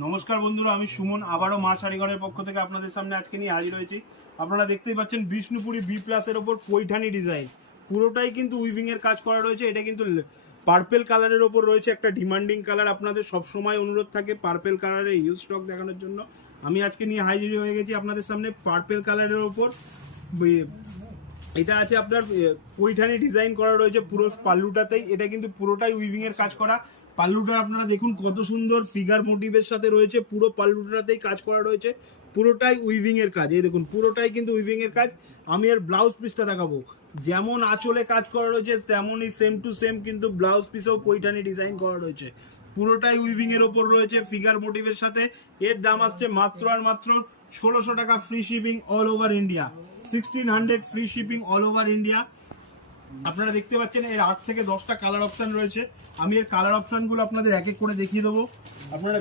নমস্কার বন্ধুরা, আমি সুমন আবারও মা শাড়িঘরের পক্ষ থেকে আপনাদের সামনে আজকে নিয়ে হাজির হয়েছি। আপনারা দেখতেই পাচ্ছেন বিষ্ণুপুরি বি প্লাসের ওপর পৈঠানি ডিজাইন, পুরোটাই কিন্তু উইভিং এর কাজ করা রয়েছে। এটা কিন্তু পার্পেল কালারের ওপর রয়েছে, একটা ডিমান্ডিং কালার। আপনাদের সব সময় অনুরোধ থাকে পার্পেল কালারের ইউজ স্টক দেখানোর জন্য। আমি আজকে নিয়ে হাজির হয়ে গেছি আপনাদের সামনে পার্পেল কালারের ওপর। এটা আছে আপনার পৈঠানি ডিজাইন করা রয়েছে পুরো পাল্লুটাতেই। এটা কিন্তু পুরোটাই উইভিং এর কাজ করা। পাল্লুটা আপনারা দেখুন কত সুন্দর ফিগার মোটিভের সাথে রয়েছে, পুরো পাল্লুটাতেই কাজ করা রয়েছে, পুরোটাই উইভিং এর কাজ। এই দেখুন পুরোটাই কিন্তু উইভিং এর কাজ। আমি এর ব্লাউজ পিসটা দেখাবো, যেমন আঁচলে কাজ করা রয়েছে তেমনই সেম টু সেম কিন্তু ব্লাউজ পিসেও পৈঠানি ডিজাইন করা রয়েছে। পুরোটাই উইভিং এর ওপর রয়েছে ফিগার মোটিভের সাথে। এর দাম আসছে মাত্র আর মাত্র 1600 টাকা, free shipping all over India. 1600 free shipping all over India. আপনারা দেখতে পাচ্ছেন এর 8 থেকে 10টা কালার অপশন রয়েছে। আমি এর কালার অপশনগুলো আপনাদের এক এক করে দেখিয়ে দেবো। আপনারা